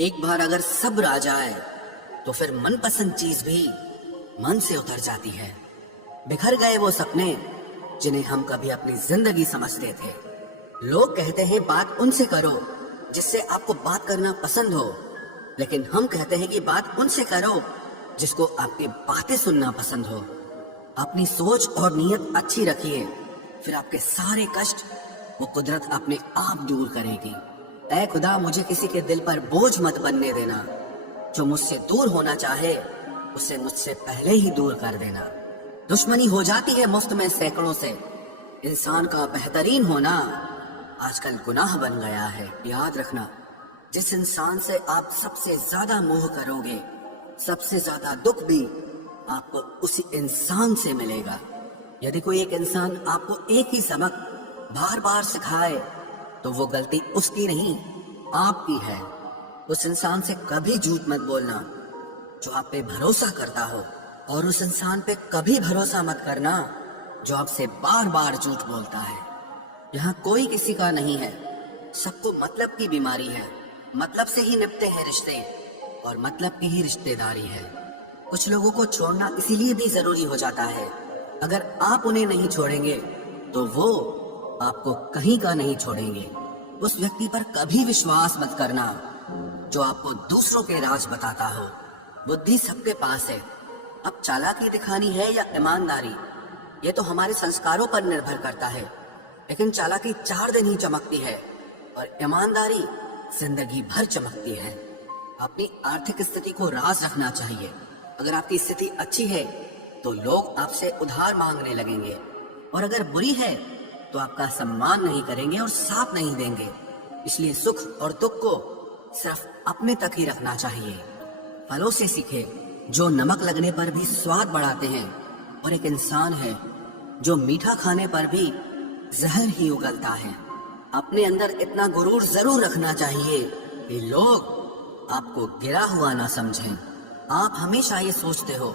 ایک بار اگر صبر آ جائے تو پھر من پسند چیز بھی من سے اتر جاتی ہے. بکھر گئے وہ سپنے جنہیں ہم کبھی اپنی زندگی سمجھتے تھے. لوگ کہتے ہیں بات ان سے کرو جس سے آپ کو بات کرنا پسند ہو، لیکن ہم کہتے ہیں کہ بات ان سے کرو جس کو آپ کی باتیں سننا پسند ہو. اپنی سوچ اور نیت اچھی رکھیے، پھر آپ کے سارے کشٹ وہ قدرت اپنے آپ دور کرے گی. اے خدا مجھے کسی کے دل پر بوجھ مت بننے دینا. جو مجھ سے دور ہونا چاہے اسے مجھ سے پہلے ہی دور کر دینا. دشمنی ہو جاتی ہے مفت میں سینکڑوں سے. انسان کا بہترین ہونا آج کل گناہ بن گیا ہے. یاد رکھنا، جس انسان سے آپ سب سے زیادہ موہ کرو گے، سب سے زیادہ دکھ بھی آپ کو اسی انسان سے ملے گا. یدی کوئی ایک انسان آپ کو ایک ہی سبق بار بار سکھائے تو وہ غلطی اس کی نہیں، آپ کی ہے. اس انسان سے کبھی جھوٹ مت بولنا جو آپ پہ بھروسہ کرتا ہو، اور اس انسان پہ کبھی بھروسہ مت کرنا جو آپ سے بار بار جھوٹ بولتا ہے. یہاں کوئی کسی کا نہیں ہے، سب کو مطلب کی بیماری ہے. مطلب سے ہی نپتے ہیں رشتے، اور مطلب کی ہی رشتے داری ہے. کچھ لوگوں کو چھوڑنا اسی لیے بھی ضروری ہو جاتا ہے. اگر آپ انہیں نہیں چھوڑیں گے تو وہ آپ کو کہیں کا نہیں چھوڑیں گے. اس ویکتی پر کبھی وشواس مت کرنا جو آپ کو دوسروں کے راز بتاتا ہو. بدھی سب کے پاس ہے، اب چالاکی دکھانی ہے یا ایمانداری یہ تو ہمارے سنسکاروں پر نربھر کرتا ہے. لیکن چالاکی 4 دن ہی چمکتی ہے اور ایمانداری زندگی بھر چمکتی ہے. اپنی آرتھک استھتی کو راز رکھنا چاہیے. اگر آپ کی استھتی اچھی ہے تو لوگ آپ سے ادھار مانگنے لگیں گے، اور اگر بری ہے تو آپ کا سمان نہیں کریں گے اور ساتھ نہیں دیں گے. اس لیے سکھ اور دکھ کو صرف اپنے تک ہی رکھنا چاہیے. پھلوں سے سیکھے جو نمک لگنے پر بھی سواد بڑھاتے ہیں، اور ایک انسان ہے جو میٹھا کھانے پر بھی زہر ہی اگلتا ہے. اپنے اندر اتنا غرور ضرور رکھنا چاہیے کہ لوگ آپ کو گرا ہوا نہ سمجھیں. آپ ہمیشہ یہ سوچتے ہو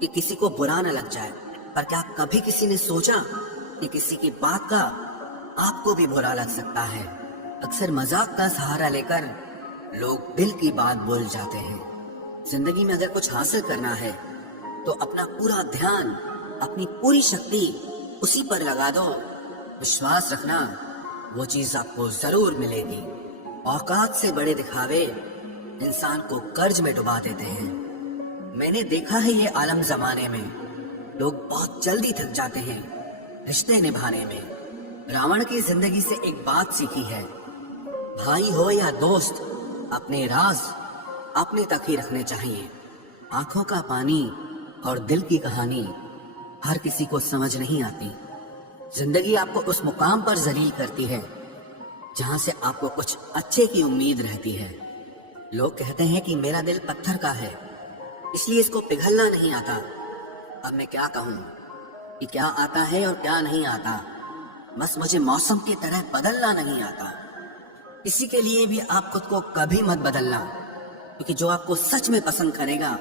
کہ کسی کو برا نہ لگ جائے، پر کیا کبھی کسی نے سوچا کہ کسی کی بات کا آپ کو بھی برا لگ سکتا ہے؟ اکثر مذاق کا سہارا لے کر لوگ دل کی بات بول جاتے ہیں. زندگی میں اگر کچھ حاصل کرنا ہے تو اپنا پورا دھیان، اپنی پوری شکتی اسی پر لگا دو. وشواس رکھنا وہ چیز آپ کو ضرور ملے گی. اوقات سے بڑے دکھاوے انسان کو قرض میں ڈبا دیتے ہیں. میں نے دیکھا ہے یہ عالم زمانے میں لوگ بہت جلدی تھک جاتے ہیں رشتے نبھانے میں. راون کی زندگی سے ایک بات سیکھی ہے، بھائی ہو یا دوست، اپنے راز اپنے تک ہی رکھنے چاہیے. آنکھوں کا پانی اور دل کی کہانی ہر کسی کو سمجھ نہیں آتی. زندگی آپ کو اس مقام پر ذلیل کرتی ہے جہاں سے آپ کو کچھ اچھے کی امید رہتی ہے. لوگ کہتے ہیں کہ میرا دل پتھر کا ہے اس لیے اس کو پگھلنا نہیں آتا. اب میں کیا کہوں کہ کیا آتا ہے اور کیا نہیں آتا. بس مجھے موسم کی طرح بدلنا نہیں آتا. اسی کے لیے بھی آپ خود کو کبھی مت بدلنا، کیونکہ جو آپ کو سچ میں پسند کرے گا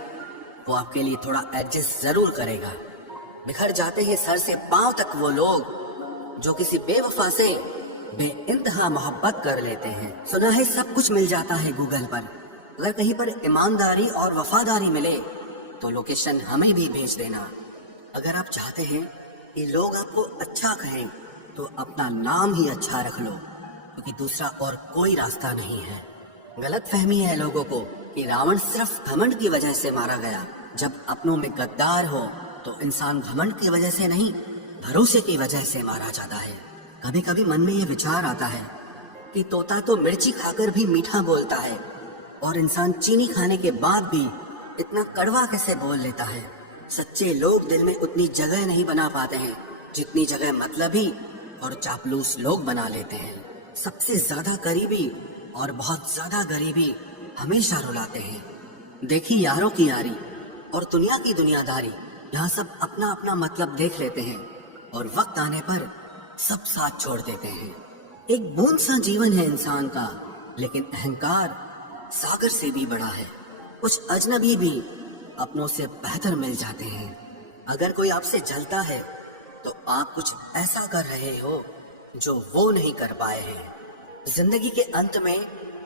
وہ آپ کے لیے تھوڑا ایڈجسٹ ضرور کرے گا. بکھر جاتے ہیں سر سے پاؤں تک وہ لوگ جو کسی بے وفا سے بے انتہا محبت کر لیتے ہیں. سنا ہے سب کچھ مل جاتا ہے گوگل پر. اگر کہیں پر ایمانداری اور وفاداری ملے تو لوکیشن ہمیں بھی بھیج دینا. اگر آپ چاہتے ہیں کہ لوگ آپ کو اچھا کہیں تو اپنا نام ہی اچھا رکھ لو، کیونکہ دوسرا اور کوئی راستہ نہیں ہے. غلط فہمی ہے لوگوں کو کہ راون صرف گھمنڈ کی وجہ سے مارا گیا. جب اپنوں میں غدار ہو تو انسان گھمنڈ کی وجہ سے نہیں، بھروسے کی وجہ سے مارا جاتا ہے. کبھی کبھی من میں یہ وچار آتا ہے کہ طوطا تو مرچی کھا کر بھی میٹھا بولتا ہے، اور انسان چینی کھانے کے بعد بھی اتنا کڑوا کیسے بول لیتا ہے. سچے لوگ دل میں اتنی جگہ نہیں بنا پاتے ہیں جتنی جگہ مطلبی اور چاپلوس لوگ بنا لیتے ہیں. سب سے زیادہ قریبی اور بہت زیادہ غریبی ہمیشہ رلاتے ہیں. دیکھی یاروں کی یاری اور دنیا کی دنیا داری، یہاں سب اپنا اپنا مطلب دیکھ لیتے ہیں اور وقت آنے پر سب ساتھ چھوڑ دیتے ہیں. ایک بوند سا جیون ہے انسان کا، لیکن اہنکار ساگر سے بھی بڑا ہے. کچھ اجنبی بھی اپنوں سے بہتر مل جاتے ہیں. اگر کوئی آپ سے جلتا ہے تو آپ کچھ ایسا کر رہے ہو جو وہ نہیں کر پائے ہیں. زندگی کے انت میں